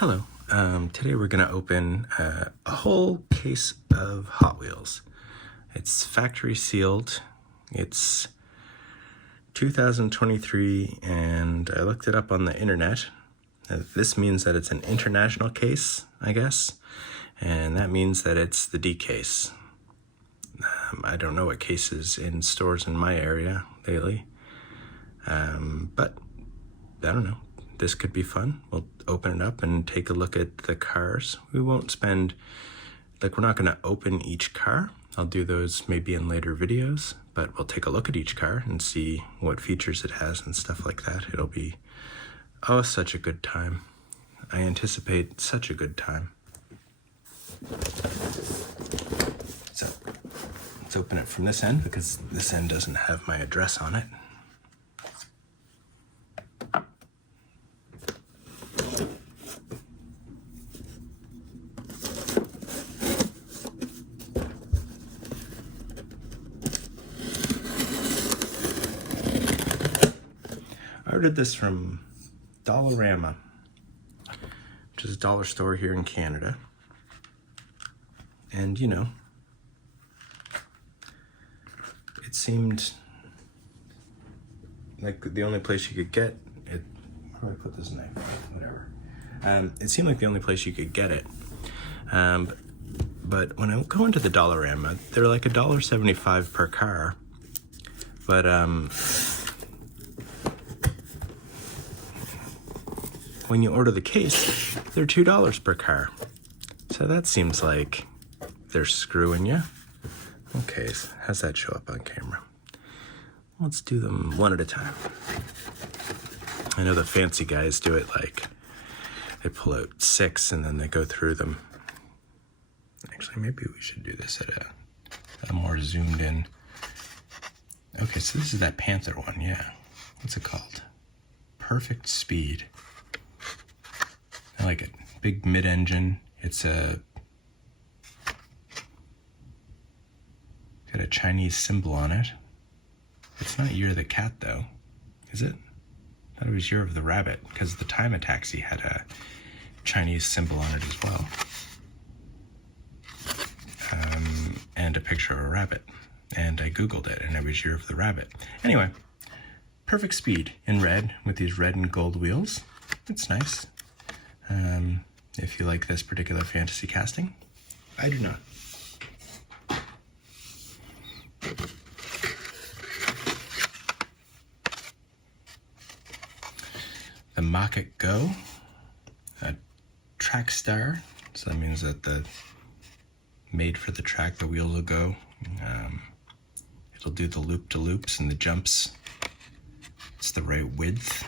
Hello. Today we're going to open a whole case of Hot Wheels. It's factory sealed. It's 2023 and I looked it up on the internet. This means that it's an international case, I guess, and that means that it's the D case. I don't know what case is in stores in my area lately, but I don't know. This could be fun. We'll open it up and take a look at the cars. We won't spend, we're not going to open each car. I'll do those maybe in later videos, but we'll take a look at each car and see what features it has and stuff like that. It'll be, such a good time. I anticipate such a good time. So let's open it from this end because this end doesn't have my address on it. I ordered this from Dollarama, which is a dollar store here in Canada. And you know, it seemed like the only place you could get it. Where do I put this knife? Whatever. It seemed like the only place you could get it. But when I go into the Dollarama, they're like $1.75 per car. But when you order the case, they're $2 per car. So that seems like they're screwing you. Okay, so how's that show up on camera? Let's do them one at a time. I know the fancy guys do it like they pull out 6 and then they go through them. Actually, maybe we should do this at a more zoomed in. Okay, so this is that Panther one, yeah. What's it called? Perfect Speed. I like it. Big mid-engine. It's got a Chinese symbol on it. It's not Year of the Cat though, is it? I thought it was Year of the Rabbit because the Time Taxi had a Chinese symbol on it as well. And a picture of a rabbit. And I Googled it and it was Year of the Rabbit. Anyway, Perfect Speed in red with these red and gold wheels. It's nice. If you like this particular fantasy casting. I do not. The Mock-It Go, a track star. So that means that the made for the track, the wheels will go. It'll do the loop-to-loops and the jumps. It's the right width.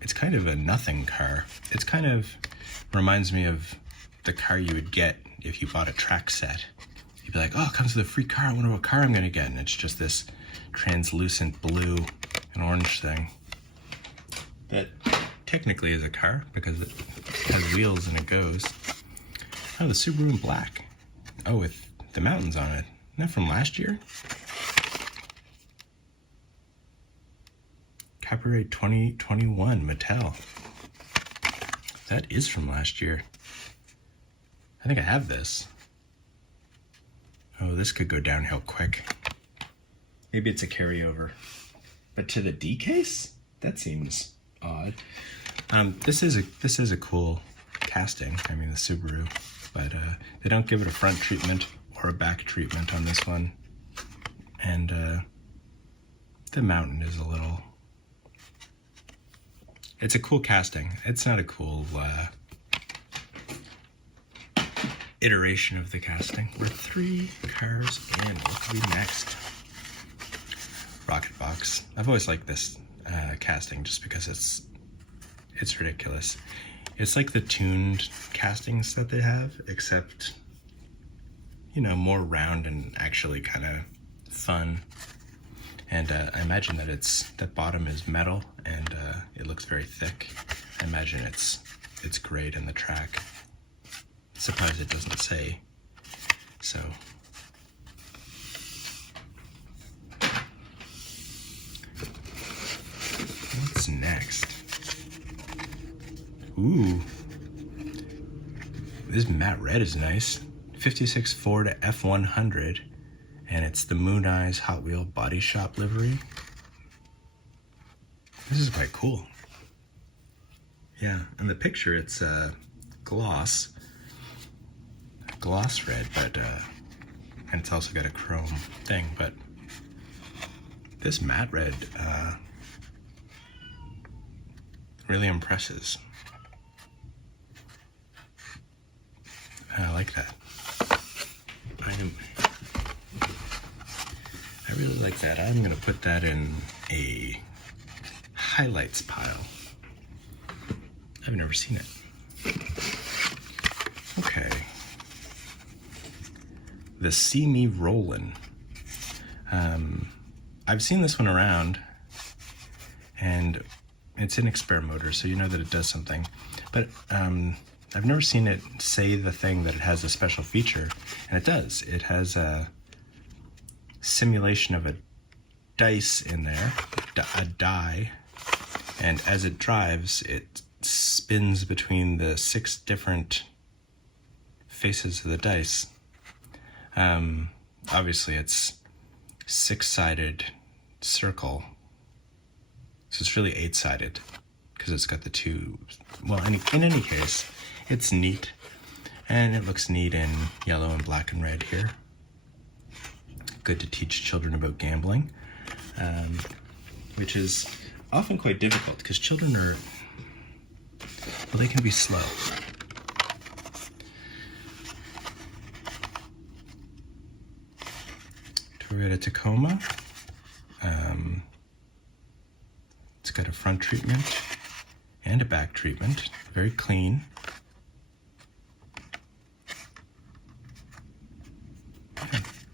It's kind of a nothing car. It's kind of reminds me of the car you would get if you bought a track set. You'd be like, oh, it comes with a free car. I wonder what car I'm going to get. And it's just this translucent blue and orange thing that technically is a car because it has wheels and it goes. Oh, the Subaru in black. Oh, with the mountains on it. Isn't that from last year? Copyright 2021, Mattel. That is from last year. I think I have this. Oh, this could go downhill quick. Maybe it's a carryover. But to the D case? That seems odd. This is a cool casting. I mean, the Subaru. But they don't give it a front treatment or a back treatment on this one. And the mountain is a little... It's a cool casting. It's not a cool iteration of the casting. We're 3 cars in. What could be next? Rocket Box. I've always liked this casting just because it's ridiculous. It's like the tuned castings that they have, except, you know, more round and actually kind of fun. And I imagine that that bottom is metal and it looks very thick. I imagine it's great in the track. Surprised it doesn't say. So what's next? Ooh. This matte red is nice. 56 Ford F100. And it's the Moon Eyes Hot Wheel Body Shop livery. This is quite cool. Yeah, in the picture it's gloss red, but and it's also got a chrome thing, but this matte red really impresses. I like that. I really like that. I'm gonna put that in a highlights pile. I've never seen it. Okay. The See Me Rollin'. I've seen this one around, and it's in experimental motor, so you know that it does something. But I've never seen it say the thing that it has a special feature, and it does. It has a simulation of a dice in there, a die, and as it drives, it spins between the 6 different faces of the dice. Obviously it's 6-sided circle, so it's really 8-sided because it's got the 2. Well, in any case, it's neat, and it looks neat in yellow and black and red here. Good to teach children about gambling, which is often quite difficult because children are, well, they can be slow. Toyota Tacoma. It's got a front treatment and a back treatment. Very clean.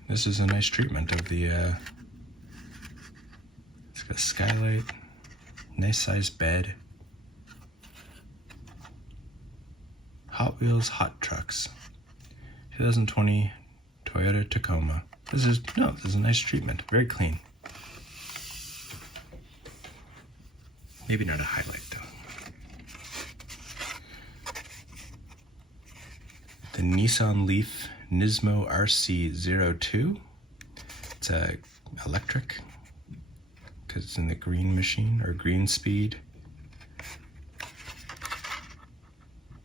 This is a nice treatment of the, it's got a skylight, nice sized bed. Hot Wheels Hot Trucks. 2020 Toyota Tacoma. This is a nice treatment. Very clean. Maybe not a highlight though. The Nissan Leaf Nismo RC02. It's electric because it's in the green machine or green speed.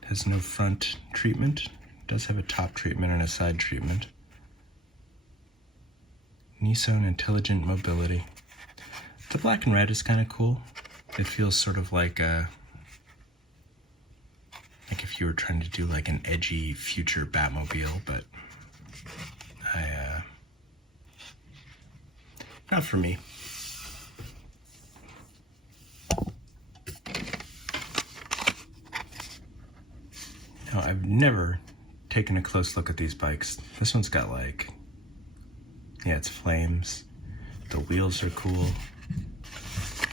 It has no front treatment. It does have a top treatment and a side treatment. Nissan Intelligent Mobility. The black and red is kind of cool. It feels sort of like if you were trying to do like an edgy future Batmobile, but not for me. No, I've never taken a close look at these bikes. This one's got like, yeah, it's flames. The wheels are cool.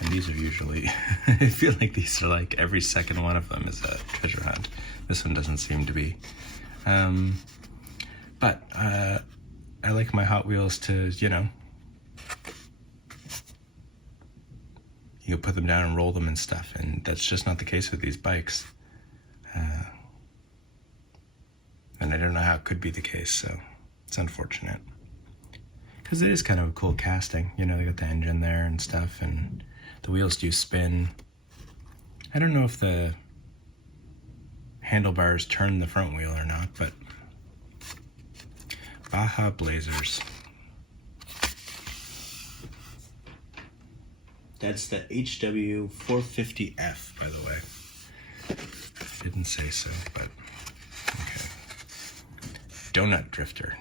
And these are usually, I feel like these are like every second one of them is a treasure hunt. This one doesn't seem to be. But I like my Hot Wheels to, you know, you can put them down and roll them and stuff. And that's just not the case with these bikes. And I don't know how it could be the case, so it's unfortunate. Because it is kind of a cool casting. You know, they got the engine there and stuff, and the wheels do spin. I don't know if the handlebars turn the front wheel or not, but Baja Blazers. That's the HW 450F, by the way. Didn't say so, but okay. Donut Drifter.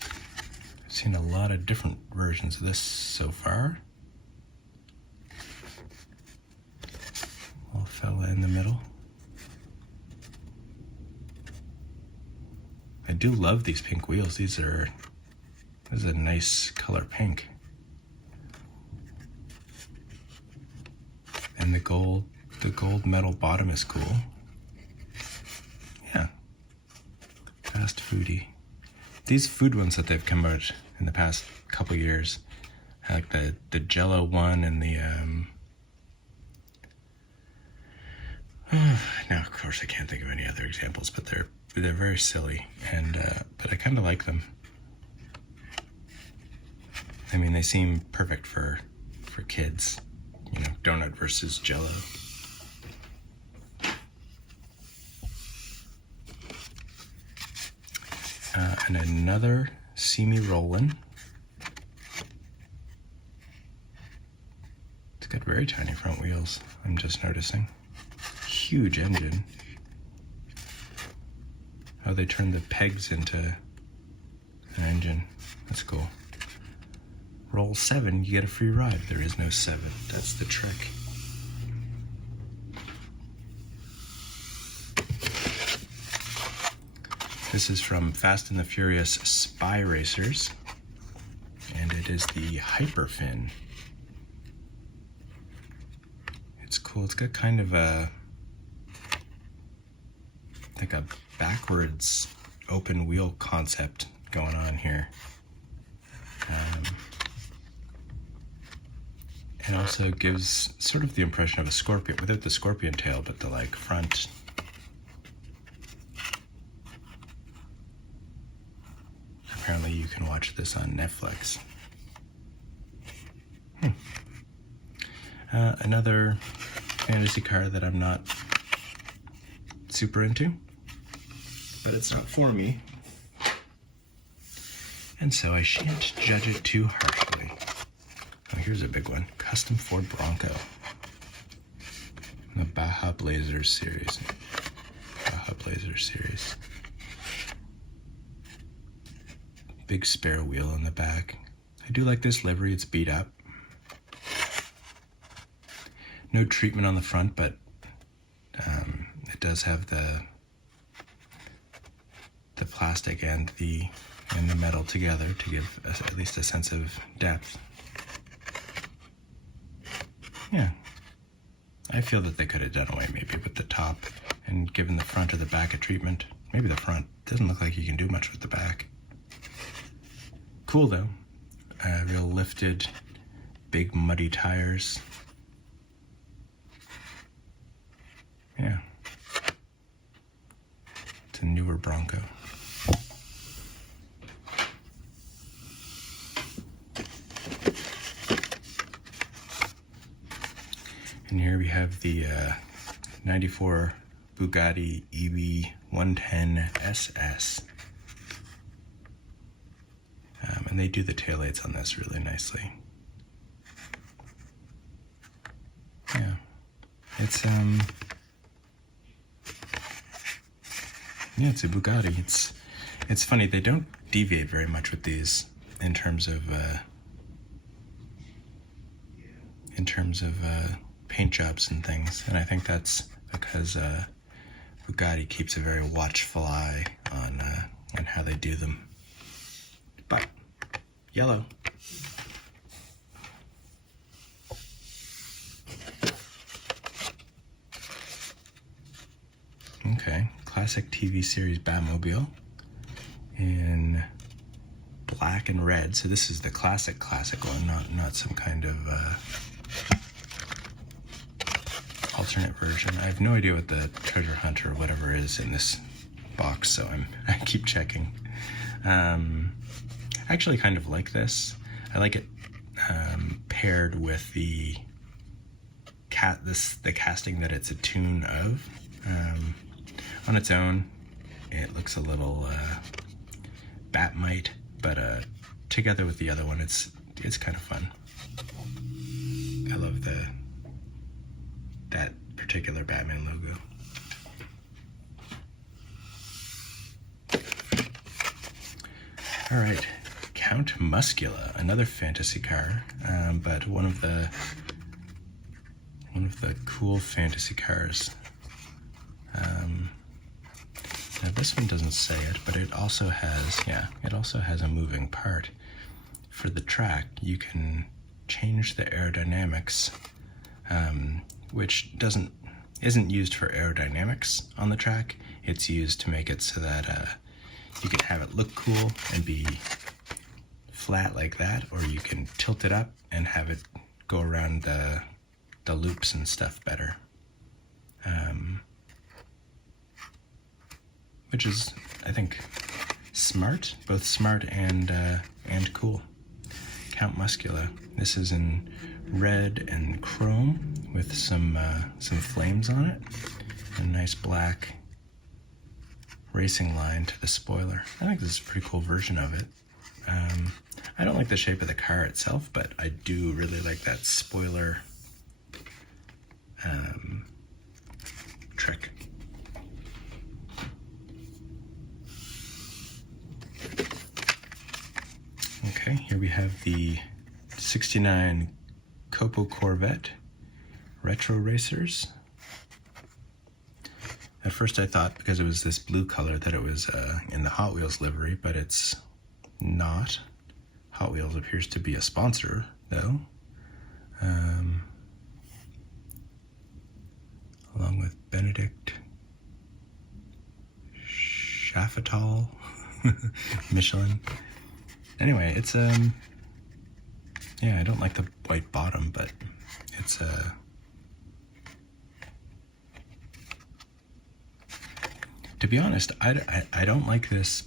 I've seen a lot of different versions of this so far. Little fella in the middle. I do love these pink wheels. This is a nice color pink. And the gold metal bottom is cool. Yeah. Fast foodie. These food ones that they've come out in the past couple years, like the Jello one and the Now, of course, I can't think of any other examples, but they're very silly, and but I kind of like them. I mean, they seem perfect for kids. You know, donut versus Jello. And another See Me Rollin'. It's got very tiny front wheels, I'm just noticing. Huge engine. Oh, they turned the pegs into an engine. That's cool. Roll 7, you get a free ride. There is no 7. That's the trick. This is from Fast and the Furious Spy Racers, and it is the Hyperfin. It's cool. It's got kind of like a backwards open wheel concept going on here. It also gives sort of the impression of a scorpion, without the scorpion tail, but the like front. Apparently you can watch this on Netflix. Another fantasy car that I'm not super into, but it's not for me, and so I shan't judge it too harshly. Oh, here's a big one. Custom Ford Bronco. The Baja Blazers series. Big spare wheel in the back. I do like this livery. It's beat up. No treatment on the front, but it does have the plastic and the metal together to give at least a sense of depth. Yeah, I feel that they could have done away maybe with the top and given the front or the back a treatment. Maybe the front. Doesn't look like you can do much with the back. Cool though. Real lifted, big muddy tires. Yeah. It's a newer Bronco. And here we have the 94 Bugatti EV110 SS. And they do the taillights on this really nicely. Yeah. It's it's a Bugatti. It's funny, they don't deviate very much with these in terms of paint jobs and things, and I think that's because Bugatti keeps a very watchful eye on how they do them. But yellow. Okay, classic TV series Batmobile in black and red. So this is the classic one, not some kind of alternate version. I have no idea what the treasure hunt or whatever is in this box, so I keep checking. I actually kind of like this. I like it paired with the casting that it's a tune of. On its own, it looks a little Batmite, but together with the other one, it's kind of fun. I love that particular Batman logo. All right, Count Muscula, another fantasy car, but one of the cool fantasy cars. Now this one doesn't say it, but it also has a moving part. For the track, you can change the aerodynamics, which isn't used for aerodynamics on the track. It's used to make it so that you can have it look cool and be flat like that, or you can tilt it up and have it go around the loops and stuff better. which is, I think, smart, both smart and cool. Count Muscula. This is in red and chrome with some flames on it, and a nice black racing line to the spoiler. I think this is a pretty cool version of it. I don't like the shape of the car itself, but I do really like that spoiler trick. Okay, here we have the 69 Copo Corvette Retro Racers. At first I thought, because it was this blue color, that it was in the Hot Wheels livery, but it's not. Hot Wheels appears to be a sponsor, though. Along with Benedict Schaffertal, Michelin. Anyway, it's yeah, I don't like the white bottom, but it's to be honest, I don't like this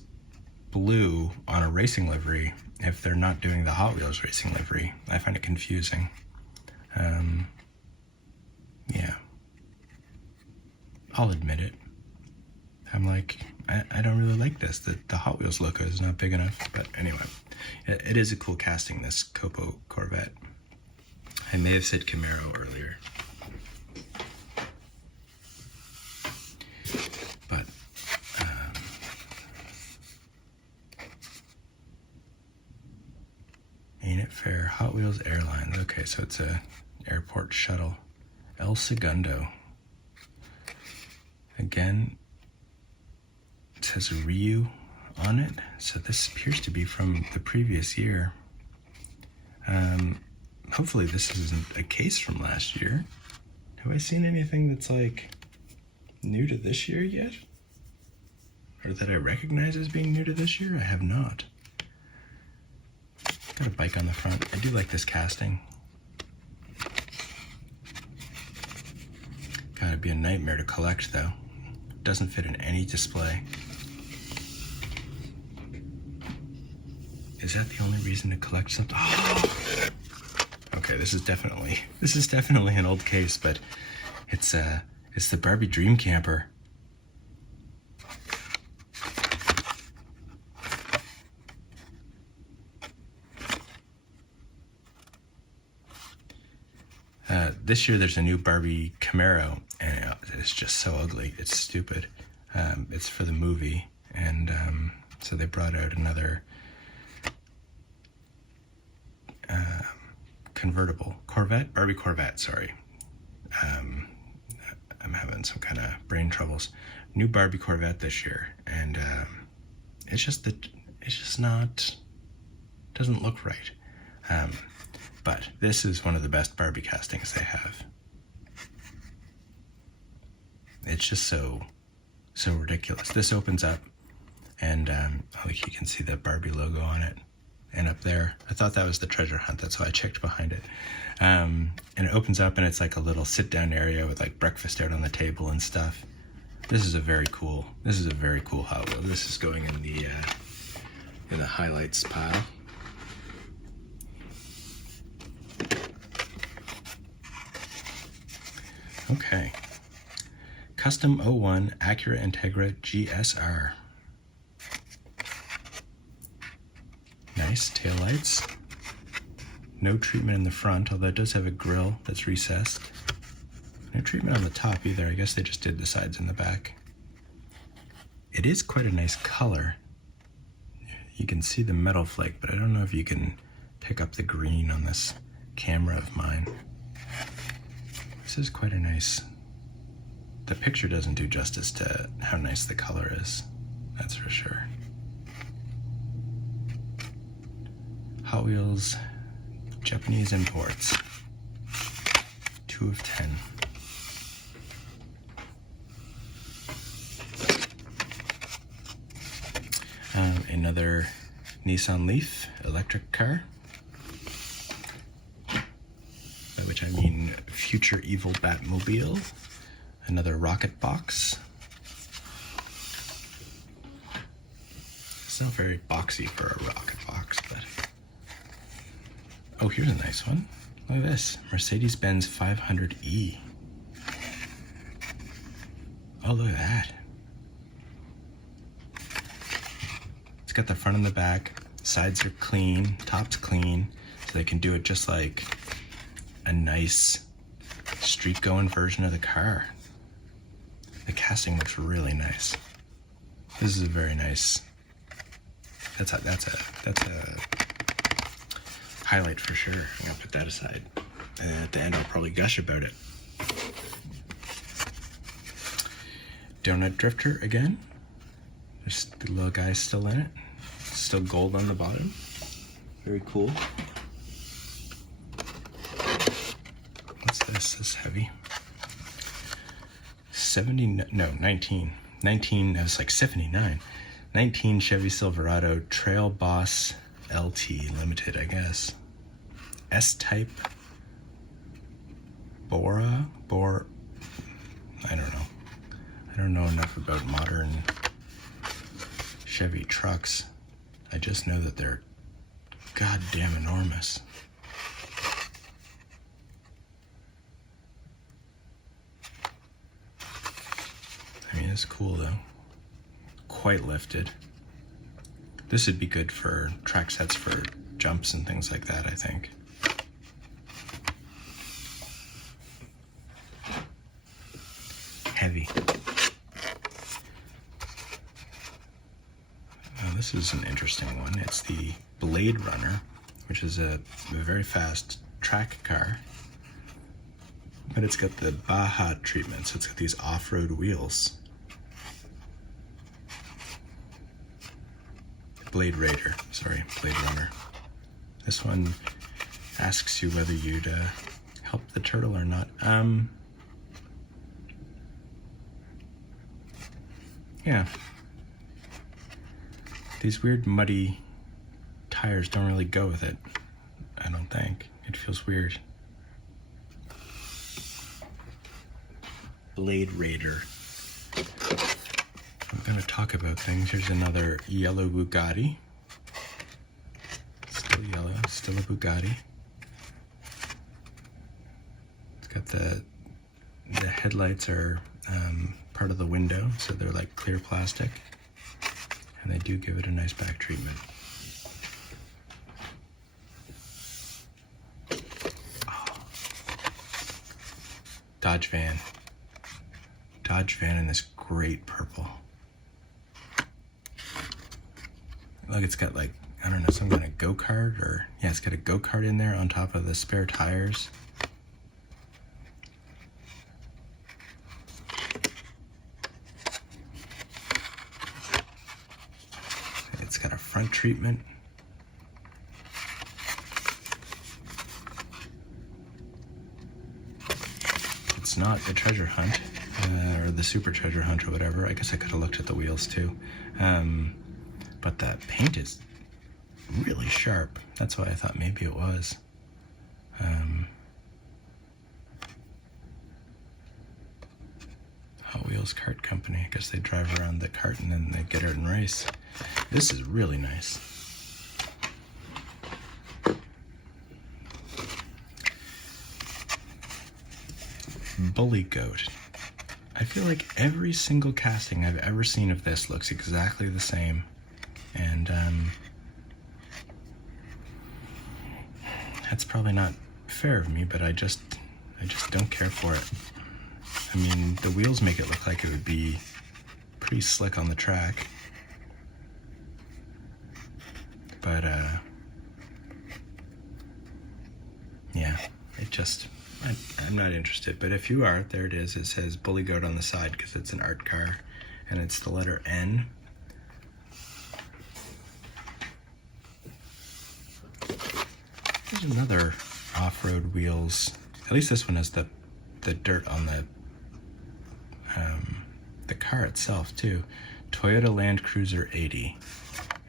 blue on a racing livery if they're not doing the Hot Wheels racing livery. I find it confusing. Yeah, I'll admit it. I'm like, I don't really like this. The Hot Wheels logo is not big enough. But anyway, it is a cool casting, this Copo Corvette. I may have said Camaro earlier. But ain't it fair? Hot Wheels Airlines. Okay, so it's a airport shuttle. El Segundo. Again, it says Ryu on it, so this appears to be from the previous year. Hopefully this isn't a case from last year. Have I seen anything that's like new to this year yet? Or that I recognize as being new to this year? I have not. Got a bike on the front. I do like this casting. Gotta be a nightmare to collect though. Doesn't fit in any display. Is that the only reason to collect something? Oh! Okay, this is definitely an old case, but it's the Barbie Dream Camper. This year there's a new Barbie Camaro, and it's just so ugly. It's stupid. It's for the movie, and so they brought out another convertible Barbie Corvette. Sorry, I'm having some kind of brain troubles. New Barbie Corvette this year, and it's just not, doesn't look right. But this is one of the best Barbie castings they have. It's just so ridiculous. This opens up, and like you can see the Barbie logo on it. And up there, I thought that was the treasure hunt. That's why I checked behind it. And it opens up, and it's like a little sit-down area with like breakfast out on the table and stuff. This is a very cool Hot Wheel. This is going in the highlights pile. Okay. Custom 01 Acura Integra GSR. Nice taillights. No treatment in the front, although it does have a grille that's recessed. No treatment on the top either. I guess they just did the sides and the back. It is quite a nice color. You can see the metal flake, but I don't know if you can pick up the green on this camera of mine. This is quite a nice... The picture doesn't do justice to how nice the color is. That's for sure. Hot Wheels Japanese imports. 2 of 10. Another Nissan Leaf electric car, by which I mean future evil Batmobile. Another rocket box. It's not very boxy for a rocket box, but... Oh, here's a nice one. Look at this. Mercedes-Benz 500E. Oh, look at that. It's got the front and the back. Sides are clean. Top's clean. So they can do it just like a nice street-going version of the car. The casting looks really nice. This is a very nice... That's a highlight for sure. I'm gonna put that aside. And at the end I'll probably gush about it. Donut Drifter again. There's the little guy still in it. Still gold on the bottom. Very cool. What's this? This is heavy. 19. That was like 79. 19 Chevy Silverado Trail Boss LT Limited, I guess. S-type I don't know. I don't know enough about modern Chevy trucks. I just know that they're goddamn enormous. I mean, it's cool though. Quite lifted. This would be good for track sets for jumps and things like that, I think. Heavy. This is an interesting one. It's the Blade Runner, which is a very fast track car. But it's got the Baja treatment, so it's got these off-road wheels. Blade Runner. This one asks you whether you'd help the turtle or not. Yeah. These weird muddy tires don't really go with it, I don't think. It feels weird. Blade Raider. I'm gonna talk about things. Here's another yellow Bugatti. Still yellow, still a Bugatti. It's got the headlights are part of the window, so they're like clear plastic. And they do give it a nice back treatment. Oh. Dodge van. Dodge van in this great purple. Look, it's got like, I don't know, some kind of go-kart or... Yeah, it's got a go-kart in there on top of the spare tires. It's got a front treatment. It's not the treasure hunt, or the super treasure hunt or whatever. I guess I could have looked at the wheels too. But that paint is really sharp. That's why I thought maybe it was. Hotwheels Kart Company. I guess they drive around the kart and then they get it and race. This is really nice. Bully Goat. I feel like every single casting I've ever seen of this looks exactly the same. And that's probably not fair of me, but I just don't care for it. I mean, the wheels make it look like it would be pretty slick on the track. But, yeah, it just, I'm not interested. But if you are, there it is. It says Bully Goat on the side because it's an art car, and it's the letter N. There's another off-road wheels. At least this one has the dirt on the car itself too. Toyota Land Cruiser 80,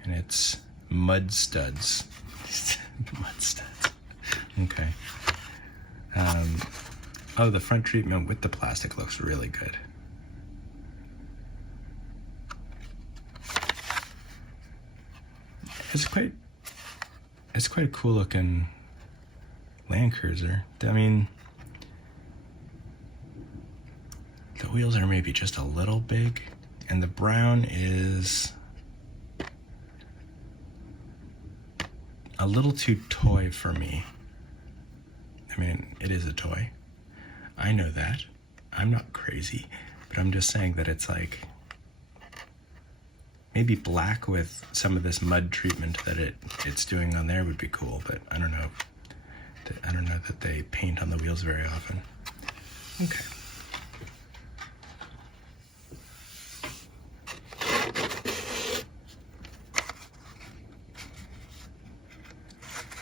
and it's mud studs. Mud studs. Okay. Oh, the front treatment with the plastic looks really good. it's quite a cool looking Land Cruiser. I mean, the wheels are maybe just a little big, and the brown is a little too toy for me. I mean, it is a toy. I know that. I'm not crazy, but I'm just saying that it's like maybe black with some of this mud treatment that it's doing on there would be cool, but I don't know. I don't know that they paint on the wheels very often. Okay.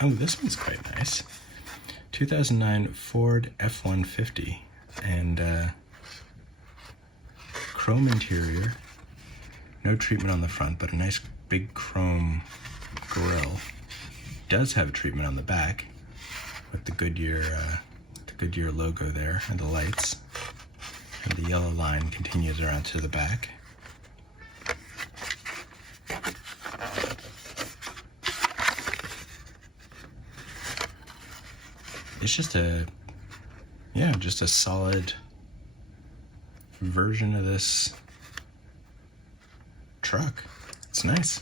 Oh, this one's quite nice. 2009 Ford F-150 and chrome interior. No treatment on the front, but a nice big chrome grille. Does have a treatment on the back with the Goodyear logo there and the lights. And the yellow line continues around to the back. It's just a solid version of this truck. It's nice.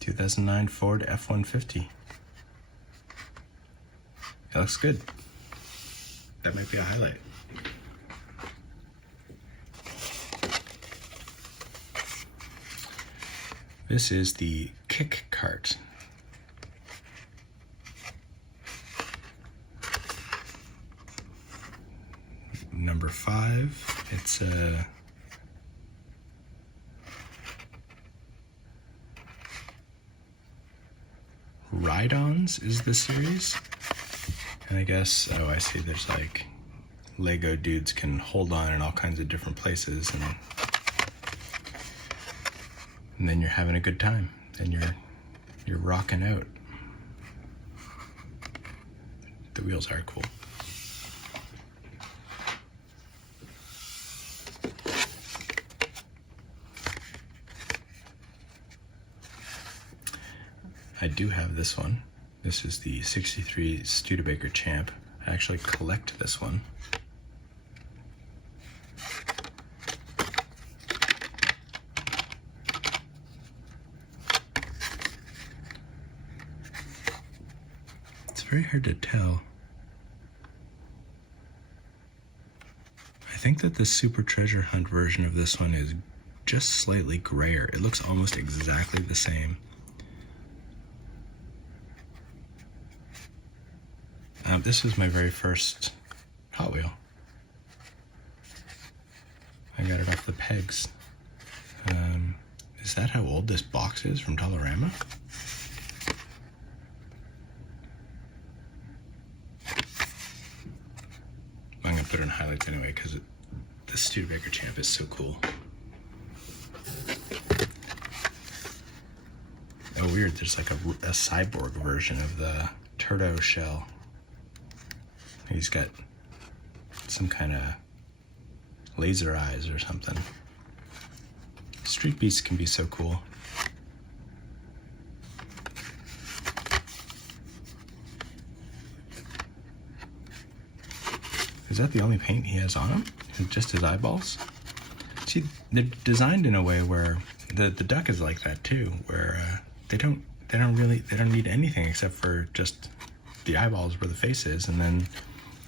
2009 Ford F-150. It looks good. That might be a highlight. This is the kick cart. Number 5. It's a Ride-Ons is the series. And I guess, oh, I see, there's like Lego dudes can hold on in all kinds of different places, and then you're having a good time. Then you're rocking out. The wheels are cool. I do have this one. This is the 63 Studebaker Champ. I actually collect this one. It's very hard to tell. I think that the Super Treasure Hunt version of this one is just slightly grayer. It looks almost exactly the same. This was my very first Hot Wheel. I got it off the pegs. Is that how old this box is from Dollarama? I'm gonna put it in highlights anyway because the Studebaker Champ is so cool. Oh, weird, there's like a cyborg version of the Turbo shell. He's got some kind of laser eyes or something. Street Beasts can be so cool. Is that the only paint he has on him? Just his eyeballs? See, they're designed in a way where the duck is like that too, where they don't need anything except for just the eyeballs where the face is, and then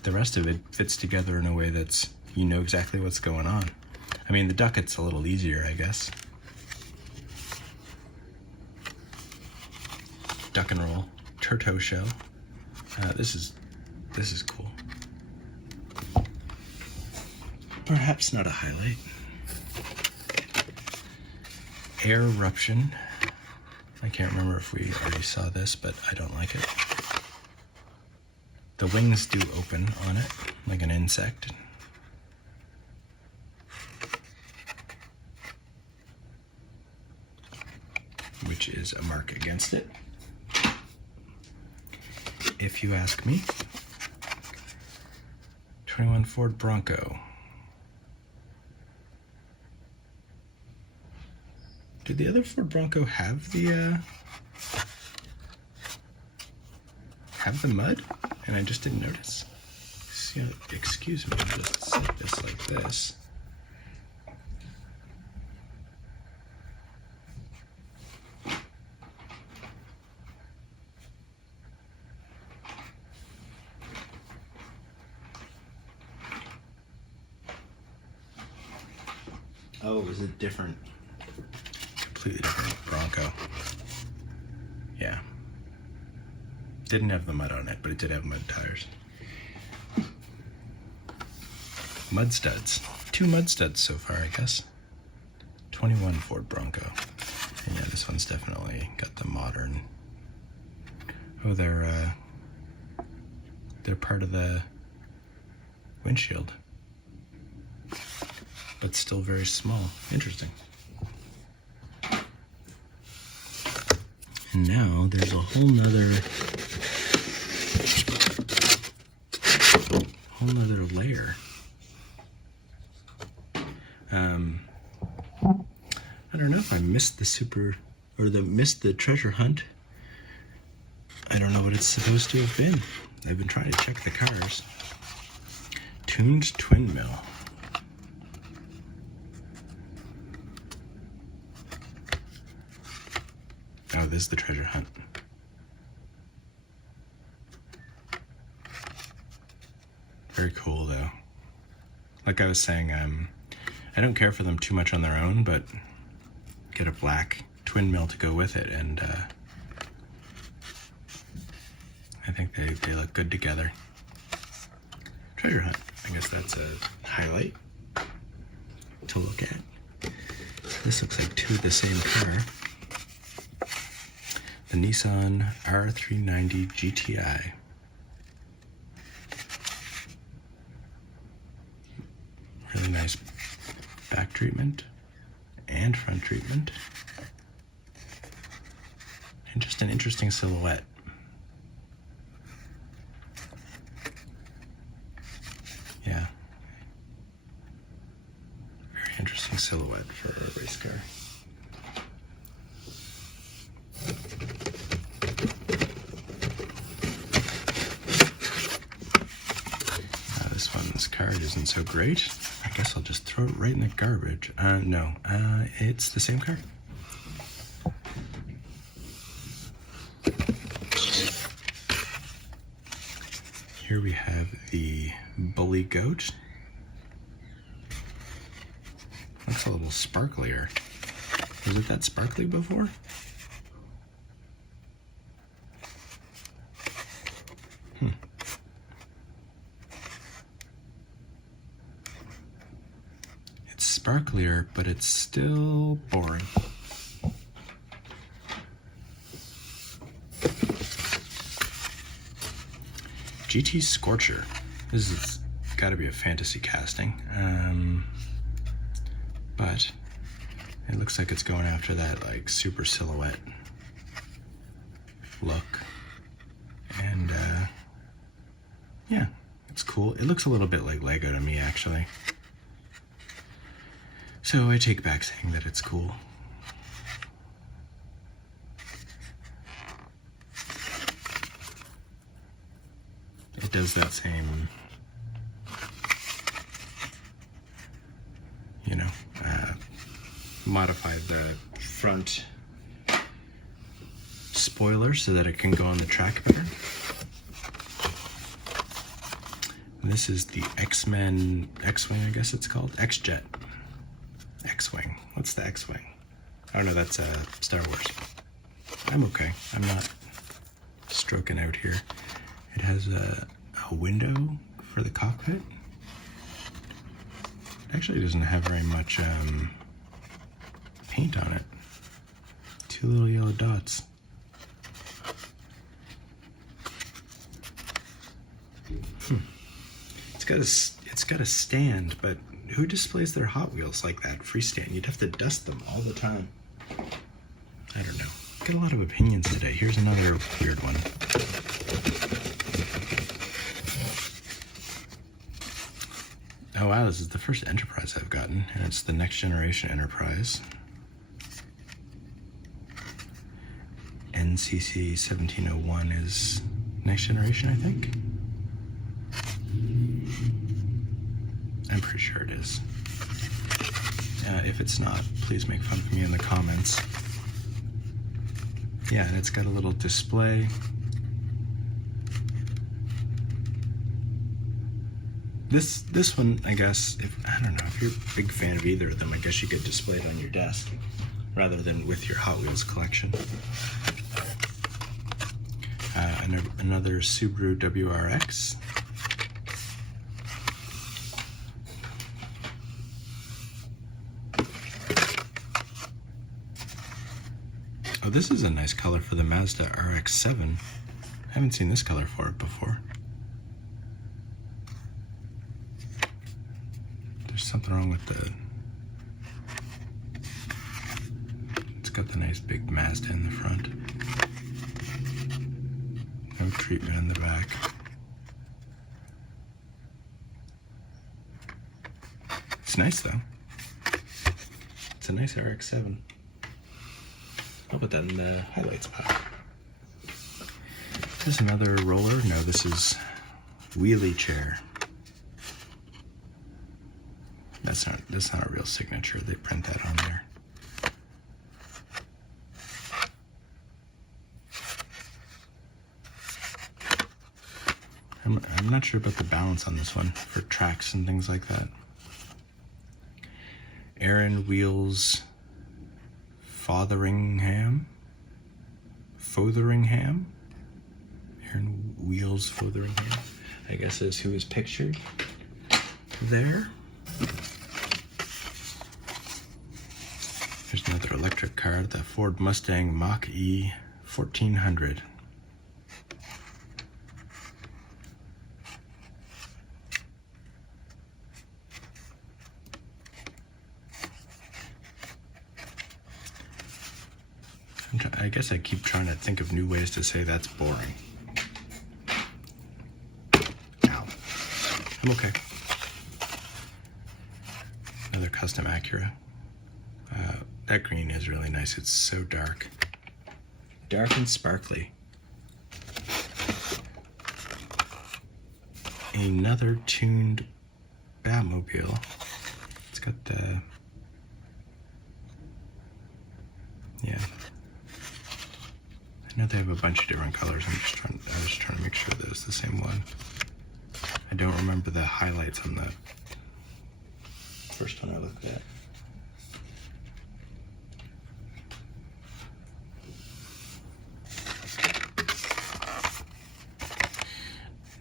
the rest of it fits together in a way that's, you know exactly what's going on. I mean, the duck, it's a little easier, I guess. Duck and roll, turtle shell. This is cool. Perhaps not a highlight. Air eruption. I can't remember if we already saw this, but I don't like it. The wings do open on it, like an insect. Which is a mark against it, if you ask me. 21 Ford Bronco. Did the other Ford Bronco have the mud? And I just didn't notice. See, excuse me, I'll just set this like this. Oh, it was a completely different Bronco. Yeah. Didn't have the mud on it, but it did have mud tires. Mud studs. 2 mud studs so far, I guess. 21 Ford Bronco. And yeah, this one's definitely got the modern. Oh, they're part of the windshield. But still very small. Interesting. And now there's a whole nother layer. I don't know if I missed the treasure hunt. I don't know what it's supposed to have been. I've been trying to check the cars. Tuned twin mill. Oh, this is the treasure hunt. Very cool, though. Like I was saying, I don't care for them too much on their own, but get a black twin mill to go with it, and I think they look good together. Treasure hunt. I guess that's a highlight to look at. This looks like 2 of the same car. The Nissan R390 GTI. Really nice back treatment and front treatment. And just an interesting silhouette. Yeah. Very interesting silhouette for a race car. This card isn't so great. I guess I'll just throw it right in the garbage. No, it's the same card. Here we have the Bully Goat. Looks a little sparklier. Was it that sparkly before? Sparklier, but it's still boring. GT Scorcher. This has got to be a fantasy casting, but it looks like it's going after that like super silhouette look, and yeah, it's cool. It looks a little bit like Lego to me, actually. So I take back saying that it's cool. It does that same, modify the front spoiler so that it can go on the track better. And this is the X-Men, X-Wing, I guess it's called, X-Jet. X-Wing. What's the X-Wing? Oh no, that's Star Wars. I'm okay. I'm not stroking out here. It has a window for the cockpit. It actually doesn't have very much paint on it. 2 little yellow dots. It's got a stand, but who displays their Hot Wheels like that, freestand? You'd have to dust them all the time. I don't know. Got a lot of opinions today. Here's another weird one. Oh wow, this is the first Enterprise I've gotten, and it's the next generation Enterprise. NCC 1701 is next generation, I think. I'm pretty sure it is. If it's not, please make fun of me in the comments. Yeah, and it's got a little display. This one, I guess, I don't know, if you're a big fan of either of them, I guess you could display it on your desk rather than with your Hot Wheels collection. Another Subaru WRX. Oh, this is a nice color for the Mazda RX-7. I haven't seen this color for it before. There's something wrong with it's got the nice big Mazda in the front. No treatment in the back. It's nice though. It's a nice RX-7. I'll put that in the highlights pack. There's another roller. No, this is wheelie chair. That's not a real signature. They print that on there. I'm not sure about the balance on this one for tracks and things like that. Aaron Wheels Fotheringham. Aaron Wheels Fotheringham, I guess is who is pictured there. There's another electric car, the Ford Mustang Mach-E 1400. I guess I keep trying to think of new ways to say that's boring. Ow. I'm okay. Another custom Acura. That green is really nice. It's so dark. Dark and sparkly. Another tuned Batmobile. It's got the... yeah. I know they have a bunch of different colors. I was just trying to make sure that it's the same one. I don't remember the highlights on the first one I looked at.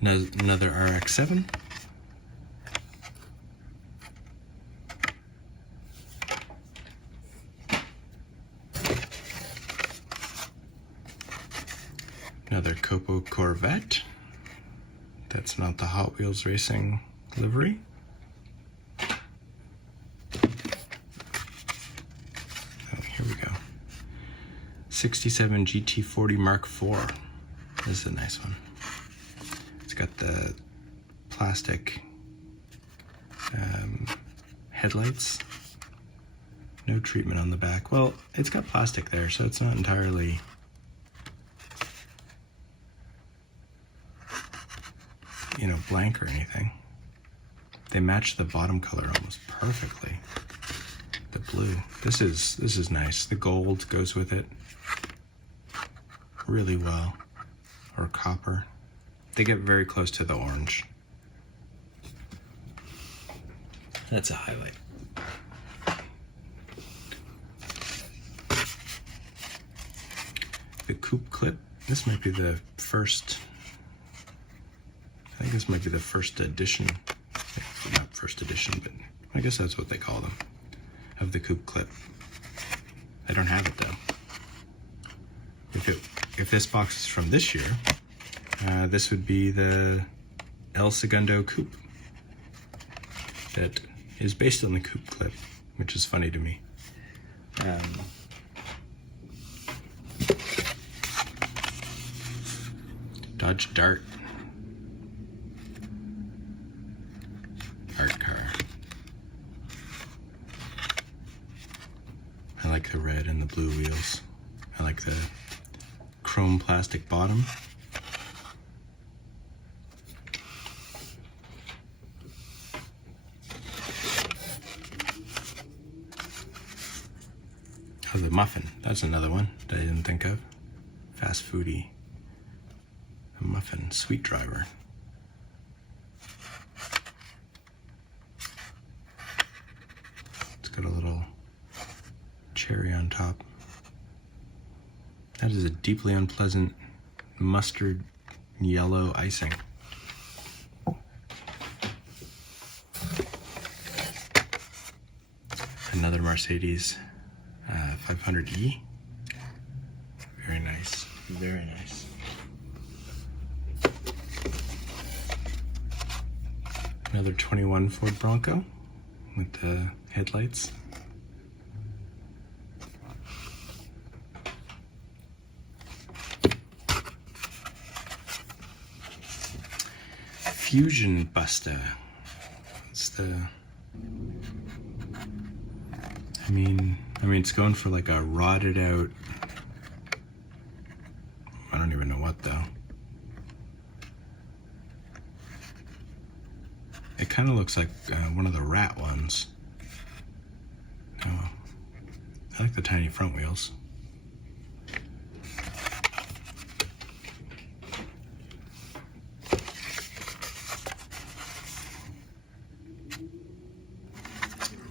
Another RX-7. Another Copo Corvette. That's not the Hot Wheels Racing livery. Oh, here we go. 67 GT40 Mark IV. This is a nice one. It's got the plastic headlights. No treatment on the back. Well, it's got plastic there, so it's not entirely... you know, blank or anything. They match the bottom color almost perfectly. The blue. This is nice. The gold goes with it really well. Or copper. They get very close to the orange. That's a highlight. The coupe clip. This might be the first... I think this might be the first edition, not first edition, but I guess that's what they call them, of the coupe clip. I don't have it though. If this box is from this year, this would be the El Segundo coupe that is based on the coupe clip, which is funny to me. Dodge Dart. Art car. I like the red and the blue wheels. I like the chrome plastic bottom. Oh, the muffin. That's another one that I didn't think of. Fast foodie. A muffin. Sweet driver. It's got a little cherry on top. That is a deeply unpleasant mustard yellow icing. Another Mercedes 500E. Very nice, very nice. Another 21 Ford Bronco with the headlights. Fusion Buster. It's the... I mean, it's going for like a rotted out... I don't even know what though. It kind of looks like one of the rat ones. Oh, I like the tiny front wheels.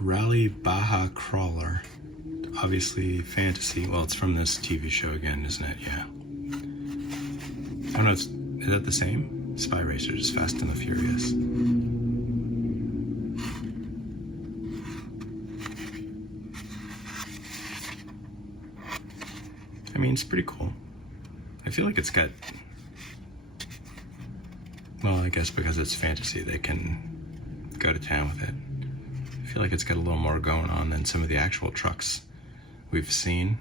Rally Baja Crawler. Obviously fantasy. Well, it's from this TV show again, isn't it? Yeah. Oh no, is that the same? Spy Racers, Fast and the Furious. I mean, it's pretty cool. I feel like it's got... Well, I guess because it's fantasy, they can go to town with it. I feel like it's got a little more going on than some of the actual trucks we've seen.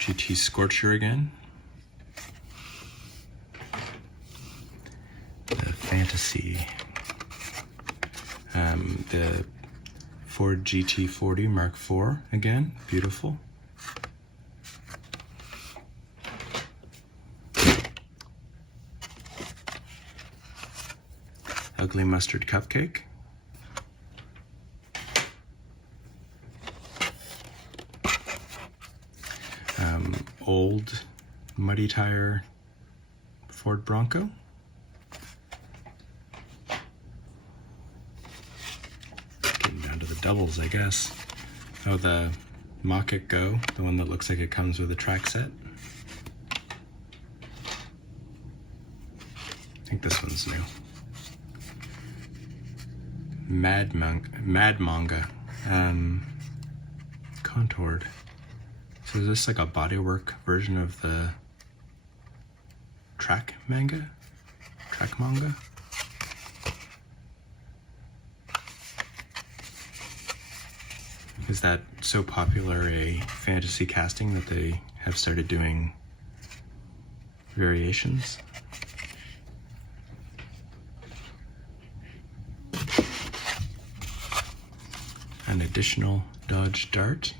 GT Scorcher again. The fantasy. The Ford GT40 Mark IV again. Beautiful. Ugly Mustard Cupcake. Old muddy tire Ford Bronco. Getting down to the doubles, I guess. Oh, the Mach-It Go, the one that looks like it comes with a track set. I think this one's new. Mad Manga, contoured. So is this like a bodywork version of the track manga? Is that so popular a fantasy casting that they have started doing variations? An additional Dodge Dart.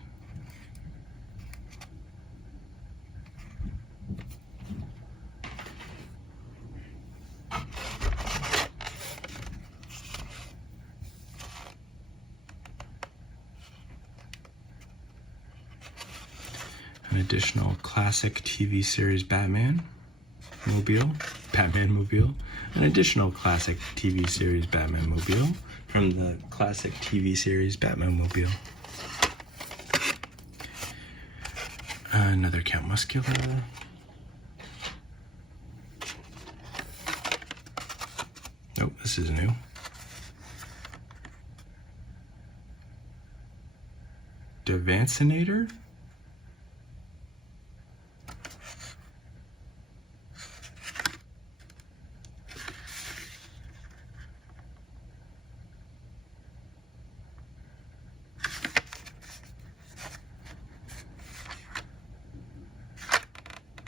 An additional classic TV series Batman Mobile. An additional classic TV series Batman Mobile from the classic TV series Batman Mobile. Another Count Muscula. Nope, this is new. Devancinator?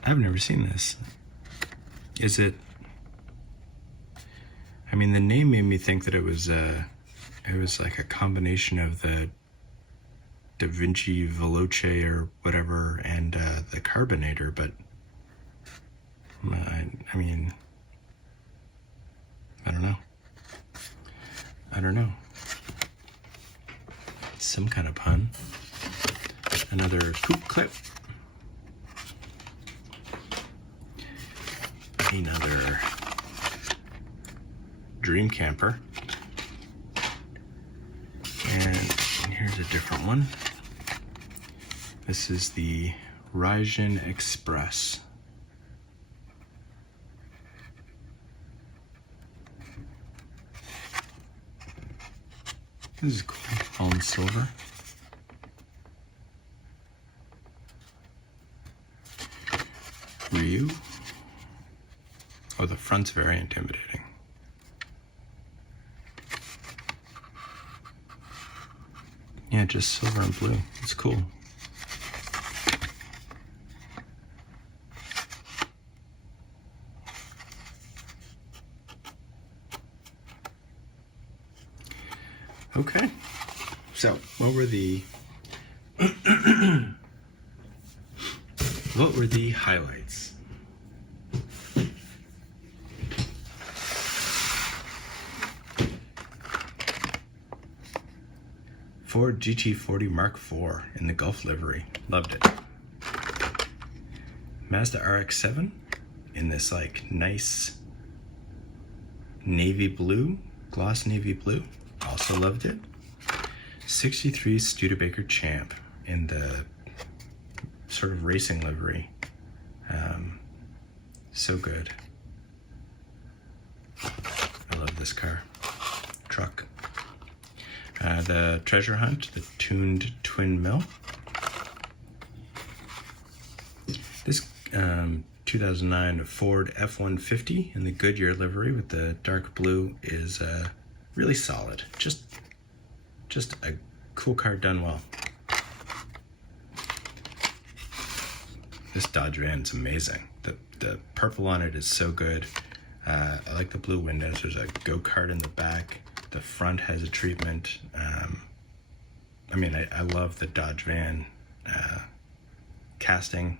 I've never seen this. Is it... I mean, the name made me think that it was like a combination of the Da Vinci Veloce or whatever, and the carbonator, but I mean, I don't know. I don't know. Some kind of pun. Another poop clip. Another dream camper. And here's a different one. This is the Raijin Express. This is cool, all in silver. Ryu. Oh, the front's very intimidating. Yeah, just silver and blue. It's cool. Okay, so what were the highlights? Ford GT40 Mark IV in the Gulf livery, loved it. Mazda RX-7 in this like nice navy blue, gloss navy blue. Also loved it. 63 Studebaker Champ in the sort of racing livery. So good. I love this car. Truck. The Treasure Hunt, the tuned twin mill. This 2009 Ford F-150 in the Goodyear livery with the dark blue is really solid. Just a cool car done well. This Dodge van is amazing. The purple on it is so good. I like the blue windows. There's a go-kart in the back. The front has a treatment. I mean, I love the Dodge van casting.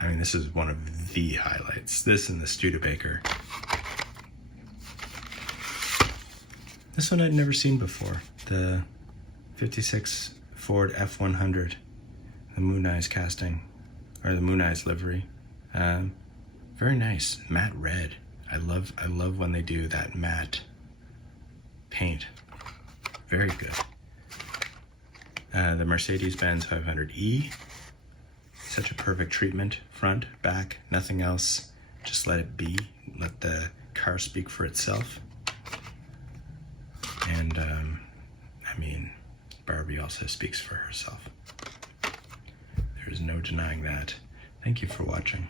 I mean, this is one of the highlights. This and the Studebaker. This one I'd never seen before. The 56 Ford F100, the Moon Eyes casting, or the Moon Eyes livery. Very nice, matte red. I love when they do that matte paint. Very good. The Mercedes-Benz 500e. Such a perfect treatment. Front, back, nothing else. Just let it be. Let the car speak for itself. And I mean, Barbie also speaks for herself. There's no denying that. Thank you for watching.